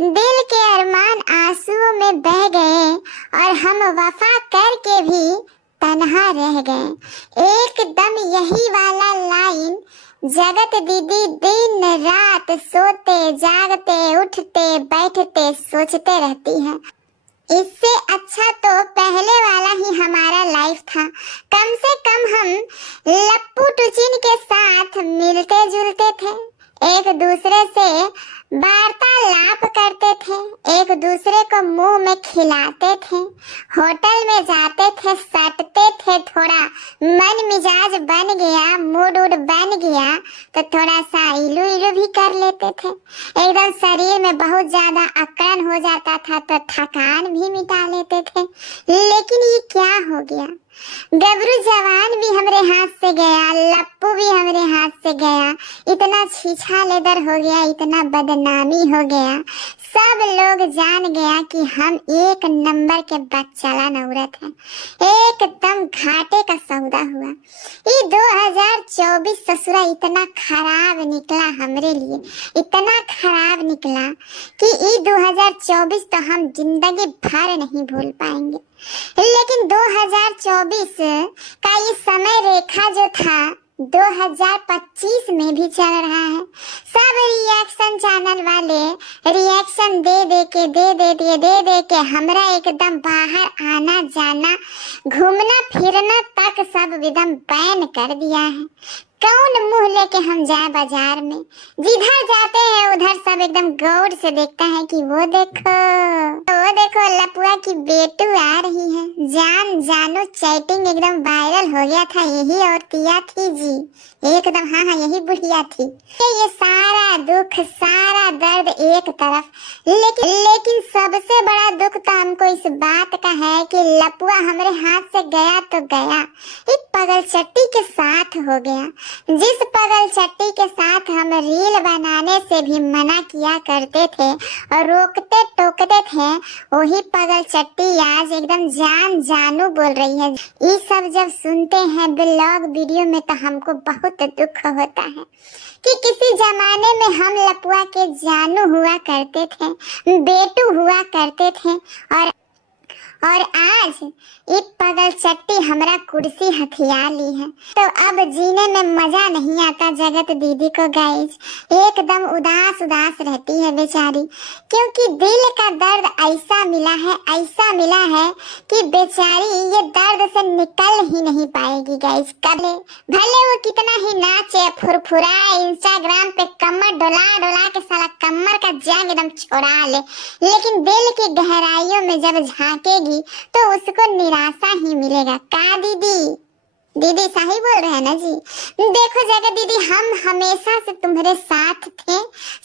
दिल के अरमान आंसुओं में बह गए और हम वफा करके भी तन्हा रह गए। एकदम यही वाला लाइन जगत दीदी दिन रात सोते जागते उठते बैठते सोचते रहती है। इससे अच्छा तो पहले वाला ही हमारा लाइफ था। कम से कम हम लप्पू टुचिन के साथ मिलते जुलते थे, एक दूसरे से वार्तालाप करते थे, एक दूसरे को मुंह में खिलाते थे, होटल में जाते थे, सटते थे, थोड़ा मन मिजाज बन गया, मूड उड बन गया तो थोड़ा सा इलू इलू भी कर लेते थे। एकदम शरीर में बहुत ज्यादा अकड़न हो जाता था तो थकान भी मिटा लेते थे। लेकिन ये क्या हो गया, गबरू जवान भी हमरे हाथ से गया, लप्पू भी हमरे हाथ से गया, इतना छीछा लेदर हो गया, इतना बदनामी हो गया, सब लोग जान गया कि हम एक नंबर के बच्चालान औरत हैं। एकदम घाटे का सौदा हुआ। ये 2024 ससुरा इतना खराब निकला हमरे लिए, इतना खराब निकला कि ये 2024 तो हम जिंदगी भर नहीं भूल पाएंगे। लेकिन 2024 का ये समय रेखा जो था 2025 में भी चल रहा है। सब रिएक्शन चैनल वाले रिएक्शन दे के हमरा एकदम बाहर आना जाना घूमना फिरना तक सब एकदम बैन कर दिया है। कौन मुंह लेके हम जाए बाजार में, जिधर जाते हैं उधर सब एकदम गौर से देखता है कि वो देखो लपुआ की बेटू आ रही है। जान जानो चैटिंग एकदम वायरल हो गया था, यही औरतिया थी जी, एकदम हाँ यही बुढ़िया थी। ये सारा दुख सारा दर्द एक तरफ, लेकिन सबसे बड़ा दुख तो हमको इस बात का है कि लपुआ हमारे हाथ से गया तो गया, एक पगल चट्टी के साथ हो गया। जिस पगल चट्टी के साथ हम रील बनाने से भी मना किया करते थे और रोकते टोकते थे, वही पगल चट्टी आज एकदम जान जानू बोल रही है। ये सब जब सुनते हैं ब्लॉग वीडियो में तो हमको बहुत दुख होता है कि किसी जमाने में हम लपुआ के जानू हुआ करते थे, बेटू हुआ करते थे और आज एक पगल चट्टी हमरा कुर्सी हथिया ली है। तो अब जीने में मजा नहीं आता जगत दीदी को गाइस, एकदम उदास रहती है बेचारी, क्योंकि दिल का दर्द ऐसा मिला है कि बेचारी ये दर्द से निकल ही नहीं पाएगी गाइस। कभी भले वो कितना ही नाचे फुरफुराए, इंस्टाग्राम पे कमर डोला के साला कमर का जंग एकदम छोड़ा ले, लेकिन दिल की गहराइयों में जब झांकेगी तो उसको निराशा ही मिलेगा। का दीदी सही बोल रहे हैं ना जी। देखो जगत दीदी, हम हमेशा से तुम्हारे साथ थे,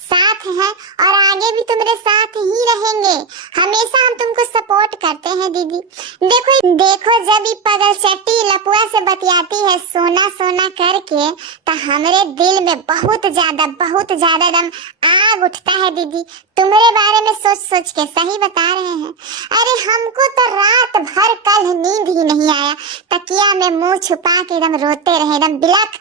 साथ हैं और आगे भी तुम्हारे साथ ही रहेंगे। हमेशा हम तुमको सपोर्ट करते हैं दीदी। देखो जब ये पगल चट्टी लपुआ से बतियाती है सोना करके तो हमारे दिल में बहुत ज्यादा दम आग उठता है दीदी। तुम्हारे बारे में सोच के सही बता रहे हैं। अरे हमको तो रात भर कल नींद ही नहीं आया, तकिया में मुंह छुपा के एकदम रोते रहे, एकदम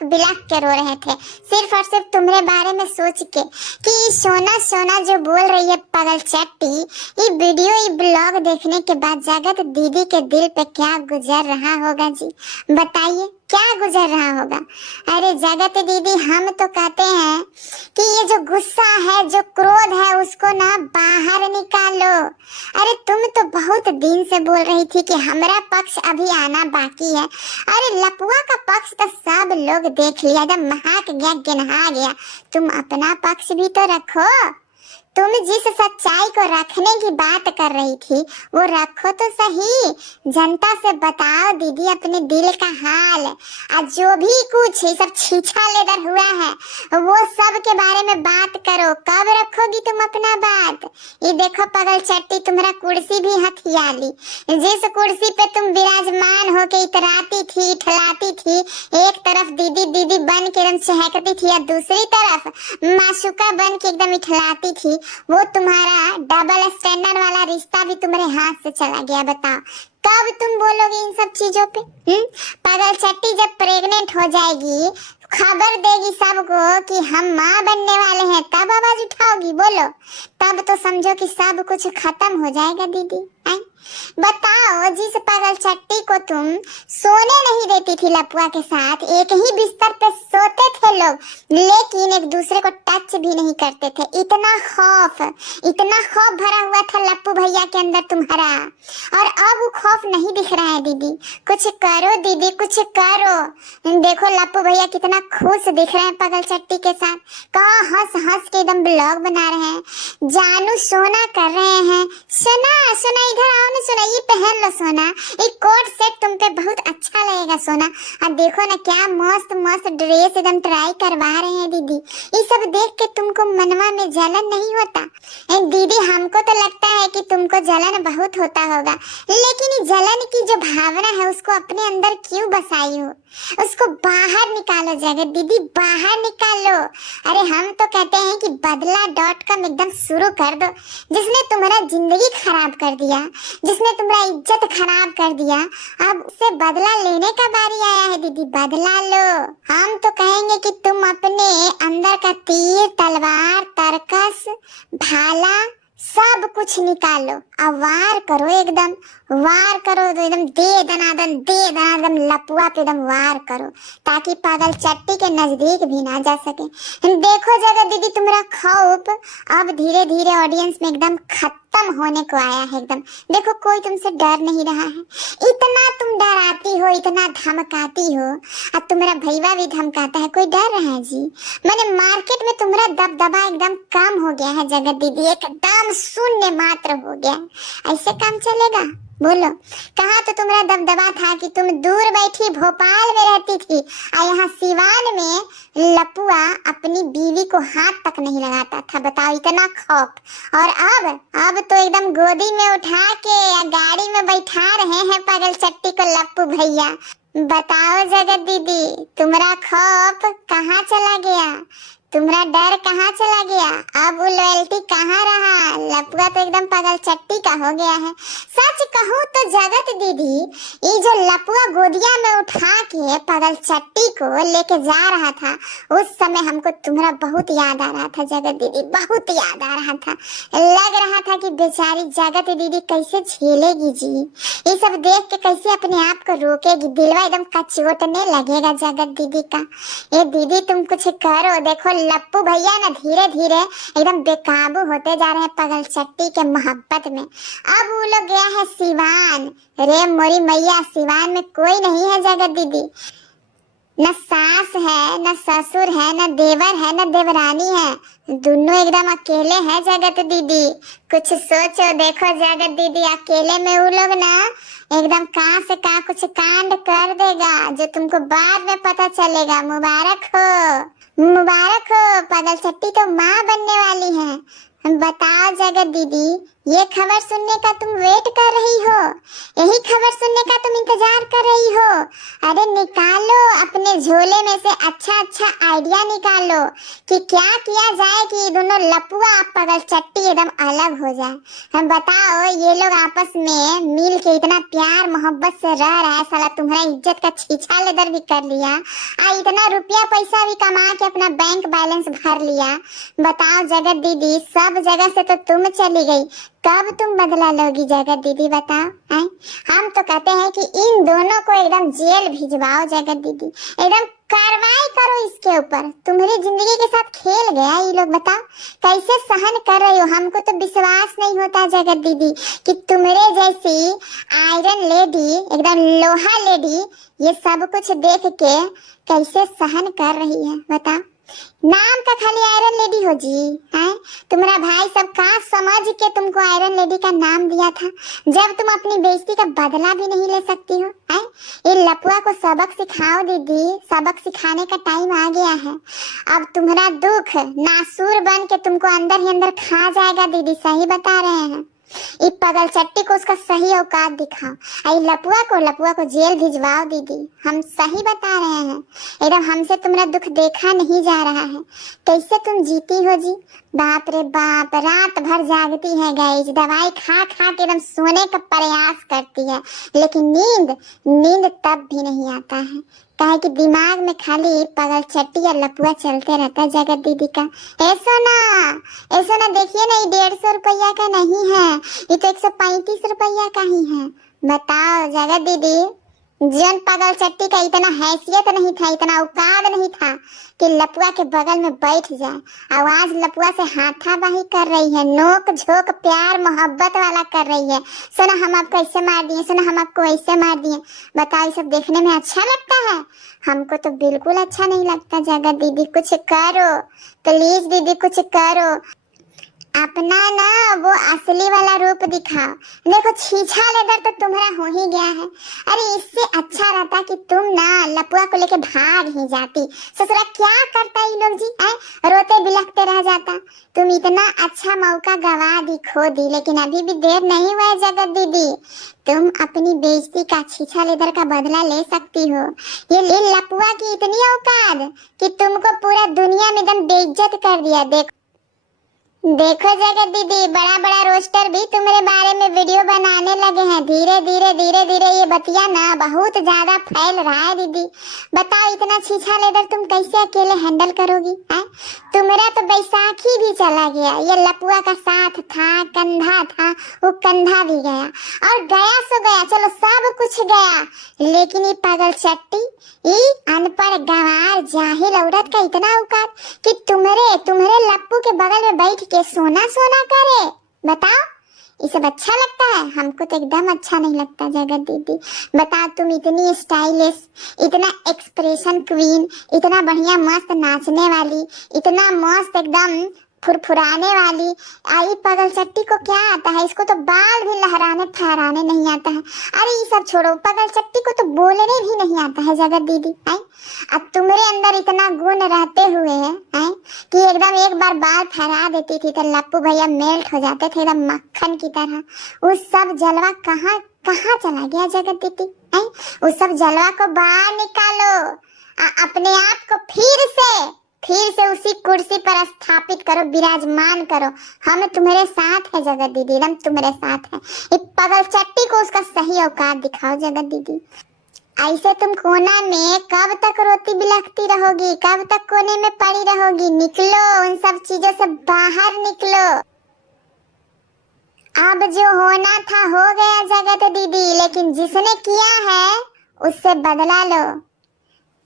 बिलख के रो रहे थे, सिर्फ और सिर्फ तुम्हारे बारे में सोच के कि सोना जो बोल रही है पगल चट्टी। ये वीडियो ये ब्लॉग देखने के बाद जगत दीदी के दिल पे क्या गुजर रहा होगा जी, बताइए क्या गुजर रहा होगा। अरे जगत दीदी, हम तो कहते हैं कि ये जो गुस्सा है जो क्रोध है उसको ना बाहर निकालो। अरे तुम तो बहुत दिन से बोल रही थी कि हमारा पक्ष अभी आना बाकी है। अरे लपुआ का पक्ष तो सब लोग देख लिया, जब महक गया गिनहा गया, तुम अपना पक्ष भी तो रखो। तुम जिस सच्चाई को रखने की बात कर रही थी वो रखो तो सही, जनता से बताओ दीदी अपने दिल का हाल। आज जो भी कुछ ये सब छीछा लेदर हुआ है वो सब के बारे में बात करो। कब रखोगी तुम अपना बात? ये देखो पगल चट्टी, तुम्हारा कुर्सी भी हथिया ली। जिस कुर्सी पे तुम विराजमान होके इतराती थी ठलाती थी, एक तरफ दीदी बन के एकदम चहकती थी और दूसरी तरफ माशुका बन के एकदम इठलाती थी, वो तुम्हारा डबल स्टैंडर्ड वाला रिश्ता भी तुम्हारे हाथ से चला गया। बताओ कब तुम बोलोगे इन सब चीजों पे? पगल चट्टी जब प्रेग्नेंट हो जाएगी, खबर देगी सबको कि हम माँ बनने वाले हैं, तब आवाज उठाओगी, बोलो। तब तो समझो कि सब कुछ खत्म हो जाएगा दीदी। आई बताओ, जिस पागल चट्टी को तुम सोने नहीं देती थी लपुआ के साथ, एक ही बिस्तर पे सोते थे लोग, लेकिन एक दूसरे को टच भी नहीं करते थे। इतना खौफ भरा हुआ था लप्पू भैया के अंदर तुम्हारा, और अब वो खौफ नहीं दिख रहा है दीदी। कुछ करो दीदी, कुछ करो। देखो लप्पू भैया कितना खुश दिख रहे हैं पागल चट्टी के साथ, कहाँ हंस हंस के एकदम ब्लॉग बना रहे हैं, जानू सोना कर रहे हैं। सोना सोना इधर आओ ना सोना, ये पहन लो सोना, एक कोट सेट तुम पे बहुत अच्छा लगेगा सोना। और देखो ना क्या मस्त मस्त ड्रेस एकदम ट्राई करवा रहे हैं दीदी। ये सब देख के तुमको मनवा में जलन नहीं होता? दीदी हमको तो लगता है कि तुमको जलन बहुत होता होगा, लेकिन ये जलन की जो भावना है उसको अपने अंदर क्यों बसाई हो? उसको बाहर निकालो जगत दीदी, बाहर निकालो। अरे हम तो कहते हैं कि बदला.com एकदम शुरू कर दो। जिसने तुम्हारा जिंदगी खराब कर दिया, जिसने तुम्हारा इज्जत खराब कर दिया, अब उससे बदला लेने का बारी आया है दीदी, बदला लो। हम तो कहेंगे कि तुम अपने अंदर का तीर, तलवार, तरकस, भाला सब कुछ निकालो और वार करो, एकदम वार करो, तो एकदम दे दनादन लपुआ पे एकदम वार करो, ताकि पागल चट्टी के नजदीक भी ना जा सके। देखो जगत दीदी, तुम्हारा खौफ अब धीरे धीरे ऑडियंस में एकदम खत्म होने को आया है एकदम। देखो कोई तुमसे डर नहीं रहा है, इतना तुम डराती हो, इतना धमकाती हो, अब तुम्हारा भैया भी धमकाता है, कोई डर रहा है जी? मैंने मार्केट में तुम्हारा दबदबा एकदम कम हो गया है जगत दीदी, एकदम शून्य मात्र हो गया। ऐसे काम चलेगा? बोलो, कहाँ तो तुम्हारा दबदबा था कि तुम दूर बैठी भोपाल में रहती थी और यहाँ सिवान में लपुआ अपनी बीवी को हाथ तक नहीं लगाता था। बताओ, इतना खौफ। और अब तो एकदम गोदी में उठा के या गाड़ी में बैठा रहे हैं पागल चट्टी को लप्पू भैया। बताओ जगत दीदी, तुम्हारा खौफ कहाँ चला गया? तुम्हारा डर कहाँ चला गया? अब वो लॉयल्टी कहाँ रहा? लपुआ तो एकदम पागल चट्टी का हो गया है। सच कहूँ तो जगत दीदी, ये जो लपुआ गोदिया में उठा के पागल चट्टी को लेके जा रहा था, उस समय हमको तुम्हारा बहुत याद आ रहा था जगत दीदी, बहुत याद आ रहा था। लग रहा था कि बेचारी जगत दीदी कैसे झेलेगी जी, ये सब देख के कैसे अपने आप को रोकेगी, दिलवा एकदम कचोटने लगेगा जगत दीदी का। ये दीदी तुम कुछ करो। देखो लप्पू भैया ना धीरे धीरे एकदम बेकाबू होते जा रहे हैं पागल चट्टी के मोहब्बत में। अब वो लोग गया है सिवान। रे मोरी मैया, सिवान में कोई नहीं है जगत दीदी, न सास है, न ससुर है, न देवर है, न देवरानी है, दोनों एकदम अकेले हैं जगत दीदी। कुछ सोचो, देखो जगत दीदी, अकेले में वो लोग ना एकदम कहाँ से कहाँ कुछ कांड कर देगा जो तुमको बाद में पता चलेगा। मुबारक हो, मुबारक हो, पागल चट्टी तो माँ बनने वाली है। बताओ जगत दीदी, ये खबर सुनने का तुम वेट कर रही हो, यही खबर सुनने का तुम इंतजार कर रही हो? अरे निकालो अपने झोले में से अच्छा आइडिया निकालो कि क्या किया जाए कि दोनों लपुआ पागल चट्टी एकदम अलग हो जाए। हम बताओ, ये लोग आपस में मिल के इतना प्यार मोहब्बत से रह रहा है, साला तुम्हारा इज्जत का छीछा लेदर भी कर लिया और इतना रुपया पैसा भी कमा के अपना बैंक बैलेंस भर लिया। बताओ जगत दीदी, सब जगह से तो तुम चली गई, कब तुम बदला लोगी जगत दीदी? बताओ। हम तो कहते हैं कि इन दोनों को एकदम जेल भिजवाओ जगत दीदी, एकदम कार्रवाई करो इसके ऊपर। तुम्हारी जिंदगी के साथ खेल गया ये लोग। बताओ कैसे सहन कर रही हो? हमको तो विश्वास नहीं होता जगत दीदी कि तुम्हारे जैसी आयरन लेडी, एकदम लोहा लेडी, ये सब कुछ देख के कैसे सहन कर रही है। बताओ, नाम का खाली आयरन लेडी हो जी है? तुम्हारा भाई सब का समझ के तुमको आयरन लेडी का नाम दिया था, जब तुम अपनी बेइज्जती का बदला भी नहीं ले सकती हो है? ये लपुआ को सबक सिखाओ दीदी, सबक सिखाने का टाइम आ गया है। अब तुम्हारा दुख नासूर बन के तुमको अंदर ही अंदर खा जाएगा दीदी, सही बता रहे हैं। इस पागल चट्टी को उसका सही औकात दिखाओ, आई लपुआ को जेल भिजवाओ दीदी, हम सही बता रहे हैं। एकदम हमसे तुम्हारा दुख देखा नहीं जा रहा है। कैसे तुम जीती हो जी? बाप रे बाप, रात भर जागती है गाइस, दवाई खा खा के एकदम सोने का प्रयास करती है, लेकिन नींद तब भी नहीं आता है। काहे कि दिमाग में खाली पागल चट्टी या लपुआ चलते रहता है जगत दीदी का। ऐसा ना देखिए ना, ये 150 रुपया का नहीं है, ये तो 135 रुपया का ही है। बताओ जगत दीदी, जन पागल चट्टी का इतना हैसियत नहीं था, इतना औकात नहीं था कि लपुआ के बगल में बैठ जाए। आवाज लपुआ से हाथापाई कर रही है, नोक झोंक प्यार मोहब्बत वाला कर रही है। सुना हम आपको ऐसे मार दिए, सुना हम आपको ऐसे मार दिए। बताओ ये सब देखने में अच्छा लगता है? हमको तो बिल्कुल अच्छा नहीं लगता। जगत दीदी कुछ करो प्लीज, दीदी कुछ करो, अपना ना वो असली वाला रूप दिखाओ। देखो छीछा लेदर तो तुम्हारा हो ही गया है। अरे इससे अच्छा रहता कि तुम ना लपुआ को लेके भाग ही जाती। ससुरा क्या करता ये लोग जी, रोते बिलखते रह जाता। तुम इतना अच्छा मौका गवा दी, खो दी, लेकिन अभी भी देर नहीं हुआ है जगत दीदी। तुम अपनी बेइज्जती का छीछा लेदर का बदला ले सकती हो। ये लपुआ की इतनी औकात कि तुमको पूरा दुनिया में एकदम बेइज्जत कर दिया। देखो जगत दीदी, बड़ा बड़ा रोस्टर भी तुम्हारे बारे में वीडियो बनाने लगे हैं। धीरे धीरे ये बतिया ना बहुत ज्यादा फैल रहा है दीदी। बताओ इतना छीछा लेदर तुम कैसे अकेले हैंडल करोगी? तुम्हारा तो बैसाखी भी चला गया, ये लपुआ का साथ था, कंधा था, वो कंधा भी गया और गया सो गया, चलो सब कुछ गया। लेकिन ये पागल चट्टी, ये अनपढ़ गंवार जाहिल औरत का इतना औकात कि तुम्हारे लप्पू के बगल में बैठ के सोना करे। बताओ ये सब अच्छा लगता है? हमको तो एकदम अच्छा नहीं लगता जगत दीदी। बताओ तुम इतनी स्टाइलिश, इतना एक्सप्रेशन क्वीन, इतना बढ़िया मस्त नाचने वाली, इतना मस्त एकदम फुरफुराने वाली, आई पागल चट्टी को क्या आता है? इसको तो बाल भी लहराने फहराने नहीं आता है। अरे ये सब छोड़ो, पागल चट्टी को तो बोलने भी नहीं आता है जगत दीदी। अब तुम्हारे अंदर इतना गुण रहते हुए है कि एकदम एक बार बाल फहरा देती थी तो लप्पू भैया मेल्ट हो जाते थे एकदम मक्खन की तरह। उस सब जलवा कहाँ चला गया जगत दीदी? उस सब जलवा को बाहर निकालो, अपने आप को फिर से उसी कुर्सी पर स्थापित करो, विराजमान करो। हम तुम्हारे साथ है जगत दीदी, हम तुम्हारे साथ है। ये पागल चट्टी को उसका सही औकात दिखाओ जगत दीदी। ऐसे तुम कोना में कब तक रोती बिलखती रहोगी? कब तक कोने में पड़ी रहोगी? निकलो, उन सब चीजों से बाहर निकलो। अब जो होना था हो गया जगत दीदी, लेकिन जिसने किया है उससे बदला लो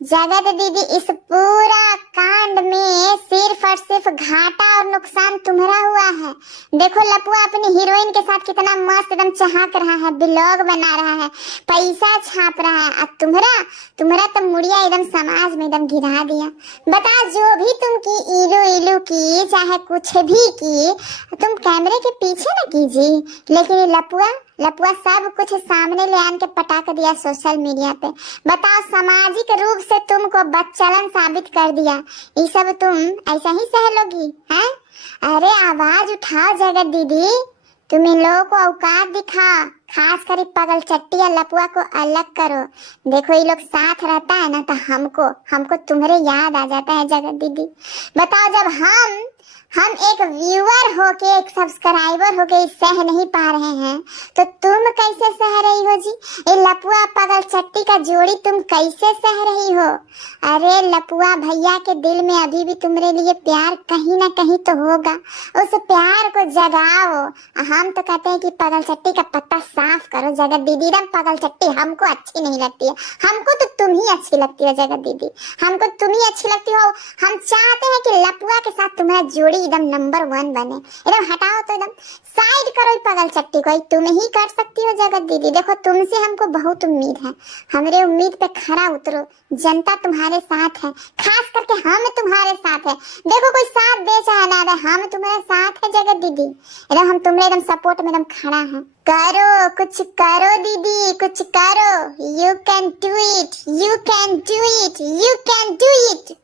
जगत दीदी। इस पूरा कांड में सिर्फ और सिर्फ घाटा और नुकसान तुम्हारा हुआ है। देखो लपुआ अपनी हीरोइन के साथ कितना मस्त एकदम चहक रहा है, ब्लॉग बना रहा है, पैसा छाप रहा है। अब तुम्हारा तो मुड़िया एकदम समाज में एकदम गिरा दिया। बता, जो भी तुम की इलू की, चाहे कुछ भी की, तुम कैमरे के पीछे न कीजिए, लेकिन लपुआ सब कुछ सामने ले आन के पटाक दिया सोशल मीडिया पे। बताओ, सामाजिक रूप से तुमको बच्चलन साबित कर दिया। ये सब तुम ऐसा ही सह लोगी हैं? अरे आवाज उठाओ जगत दीदी, तुम इन लोगों को औकात दिखाओ। खास कर पागल चट्टी या लपुआ को अलग करो। देखो ये लोग साथ रहता है ना तो हमको तुम्हारे याद आ जाता है जगत दीदी। बताओ, जब हम एक व्यूअर होके, एक सब्सक्राइबर होके सह नहीं पा रहे हैं तो तुम कैसे सह रही हो जी? ये लपुआ पागल चट्टी का जोड़ी तुम कैसे सह रही हो? अरे लपुआ भैया के दिल में अभी भी तुम्हारे लिए प्यार कहीं ना कहीं तो होगा, उस प्यार को जगाओ। हम तो कहते हैं कि पागल चट्टी का पत्ता साफ करो जगत दीदी। रम पागल चट्टी हमको अच्छी नहीं लगती है, हमको तो तुम ही अच्छी लगती हो जगत दीदी, हमको तुम ही अच्छी लगती हो। हम चाहते हैं कि लपुआ के साथ तुम्हारा जोड़ी एकदम नंबर 1 बने। एकदम हटाओ तो एकदम साइड करो पागल चट्टी को, तुम ही कर सकती हो जगत दीदी। देखो तुमसे हमको बहुत उम्मीद है, हमारे उम्मीद पे खरा उतरो। जनता तुम्हारे साथ है, खास करके हम तुम्हारे साथ है। देखो कोई साथ दे चाहे ना दे, हम तुम्हारे साथ है जगत दीदी। एकदम हम तुम्हारे एकदम सपोर्ट में एकदम खड़ा है। करो, कुछ करो दीदी, कुछ करो। You can do it, you can do it, you can do it.